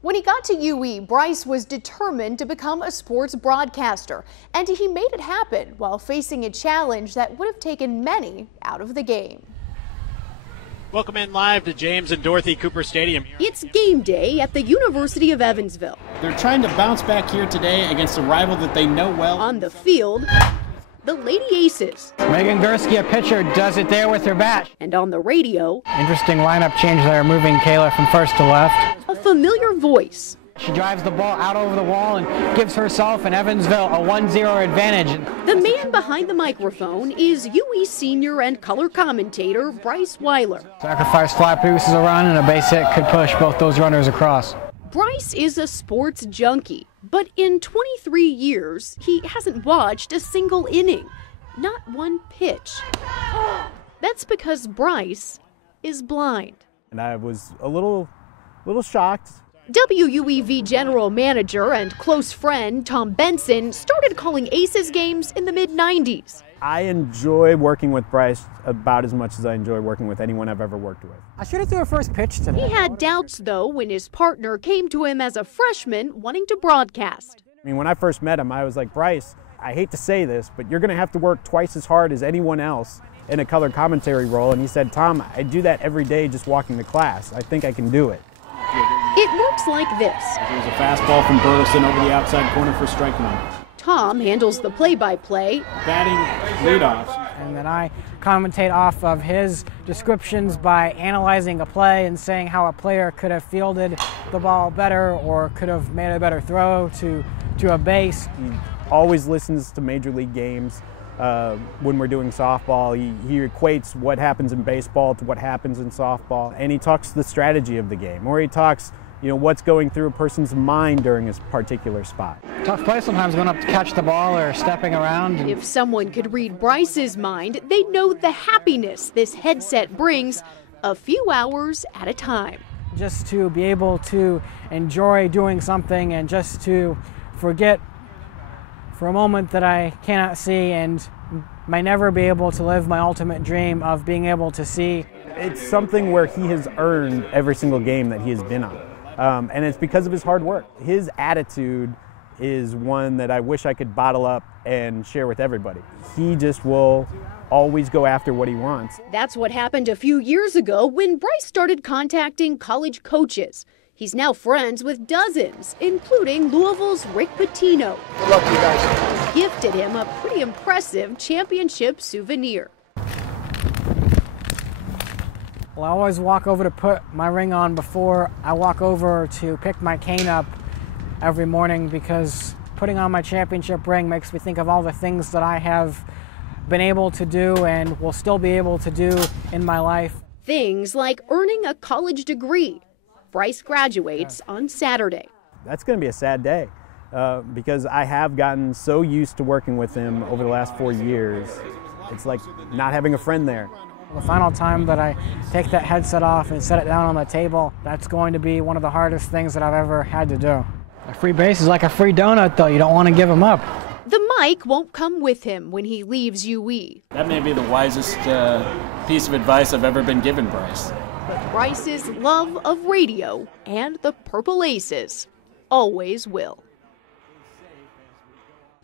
When he got to UE, Bryce was determined to become a sports broadcaster, and he made it happen while facing a challenge that would have taken many out of the game. Welcome in live to James and Dorothy Cooper Stadium. It's game day at the University of Evansville. They're trying to bounce back here today against a rival that they know well. On the field, the Lady Aces. Megan Gursky, a pitcher, does it there with her bat. And on the radio, interesting lineup change there, moving Kayla from first to left. A familiar voice. She drives the ball out over the wall and gives herself and Evansville a 1-0 advantage. The man behind the microphone is UE senior and color commentator Bryce Weiler. Sacrifice fly produces a run, and a base hit could push both those runners across. Bryce is a sports junkie, but in 23 years, he hasn't watched a single inning, not one pitch. That's because Bryce is blind. And I was a little shocked. WUEV general manager and close friend Tom Benson started calling Aces games in the mid-90s. I enjoy working with Bryce about as much as I enjoy working with anyone I've ever worked with. I should have threw a first pitch today. He had doubts, though, when his partner came to him as a freshman wanting to broadcast. I mean, when I first met him, I was like, Bryce, I hate to say this, but you're going to have to work twice as hard as anyone else in a color commentary role. And he said, Tom, I do that every day just walking to class. I think I can do it. It works like this. There's a fastball from Burleson over the outside corner for strike one. Tom handles the play-by-play. Batting leadoff. And then I commentate off of his descriptions by analyzing a play and saying how a player could have fielded the ball better or could have made a better throw to a base. He always listens to Major League games. When we're doing softball, he equates what happens in baseball to what happens in softball, and he talks the strategy of the game, or he talks, what's going through a person's mind during a particular spot. Tough play sometimes going up to catch the ball or stepping around. If someone could read Bryce's mind, they'd know the happiness this headset brings a few hours at a time. Just to be able to enjoy doing something and just to forget for a moment that I cannot see and may never be able to live my ultimate dream of being able to see. It's something where he has earned every single game that he has been on. And it's because of his hard work. His attitude is one that I wish I could bottle up and share with everybody. He just will always go after what he wants. That's what happened a few years ago when Bryce started contacting college coaches. He's now friends with dozens, including Louisville's Rick Pitino. Good luck, you guys. Gifted him a pretty impressive championship souvenir. Well, I always walk over to put my ring on before I walk over to pick my cane up every morning, because putting on my championship ring makes me think of all the things that I have been able to do and will still be able to do in my life. Things like earning a college degree. Bryce graduates on Saturday. That's going to be a sad day because I have gotten so used to working with him over the last 4 years. It's like not having a friend there. The final time that I take that headset off and set it down on the table, that's going to be one of the hardest things that I've ever had to do. A free base is like a free donut, though. You don't want to give them up. The mic won't come with him when he leaves UE. That may be the wisest piece of advice I've ever been given, Bryce. But Bryce's love of radio and the Purple Aces always will.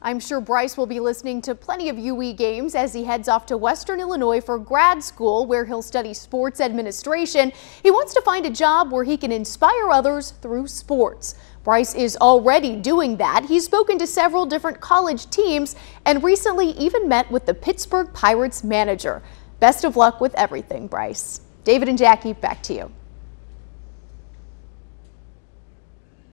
I'm sure Bryce will be listening to plenty of UE games as he heads off to Western Illinois for grad school, where he'll study sports administration. He wants to find a job where he can inspire others through sports. Bryce is already doing that. He's spoken to several different college teams and recently even met with the Pittsburgh Pirates manager. Best of luck with everything, Bryce. David and Jackie, back to you.